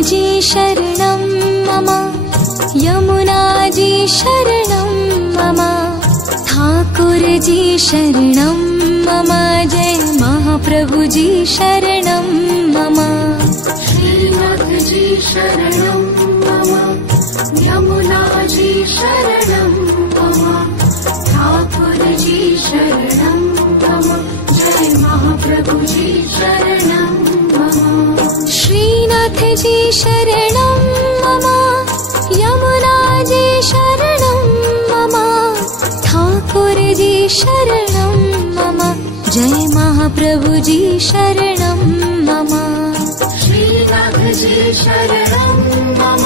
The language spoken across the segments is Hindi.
जी शरणं मम, यमुना जी शरणं मम, ठाकुर जी शरणं मम, जय महाप्रभु जी शरणं मम। श्रीनाथ जी शरणं मम, यमुना जी शरणं मम, ठाकुर जी शरणं मम, जय महाप्रभु जी शरणं मम। श्रीनाथ जी शरणं मम, यमुना जी शरणं मम, ठाकुर जी शरणं मम, जय महाप्रभु जी शरणं मम। श्रीनाथ जी शरणं मम,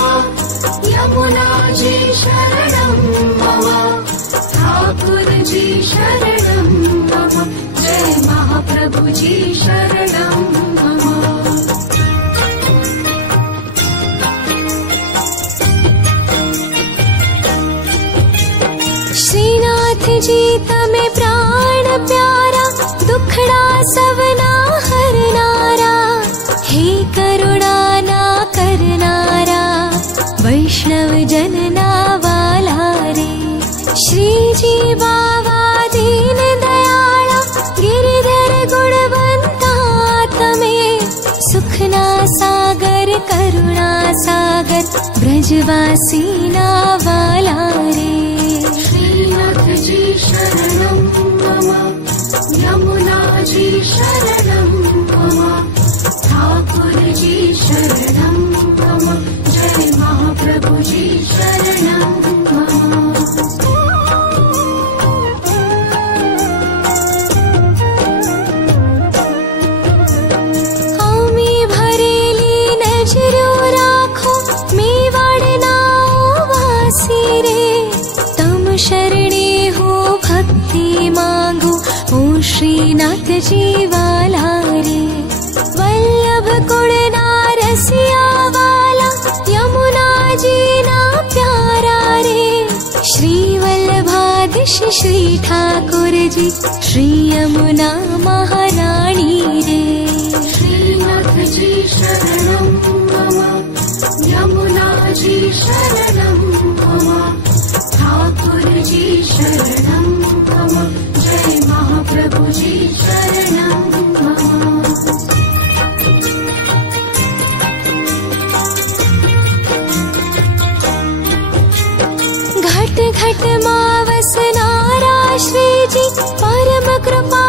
यमुना जी शरणं मम, ठाकुर जी शरणं मम, जय महाप्रभु जी शरणं मम। श्रीनाथ जी तमें प्राण प्यारा, दुखड़ा सबना हरनारा, हे करुणा ना करनारा, वैष्णव जनना वाला रे। श्री जी बाबा दीन दयाला, गिरिधर गुणवंता तमें, सुखना सागर करुणा सागर, ब्रजवासी ना वाला रे। श्रीनाथ जी शरणं मम, यमुना जी शरणं मम, ठाकुर जी शरणं मम, जय महाप्रभु जी शरणं मम। आमी भरेली नजरो राखो, मेवाड़ना वासी रे, तम शरणे हो भक्ति मांगो, ओ श्रीनाथ जी वाला रे। वल्लभ कुड़ना रसिया वाला, यमुना जी ना प्यारा रे। श्री वल्लभाधीश श्री ठाकुर जी, श्री यमुना महारानी रे। श्रीनाथ जी शरणं मम, यमुना जी शरणं मम, ठाकुर जी शरणं मम, जय महाप्रभु जी शरणं मम। घट घट मावसनारा श्री जी, परम कृपा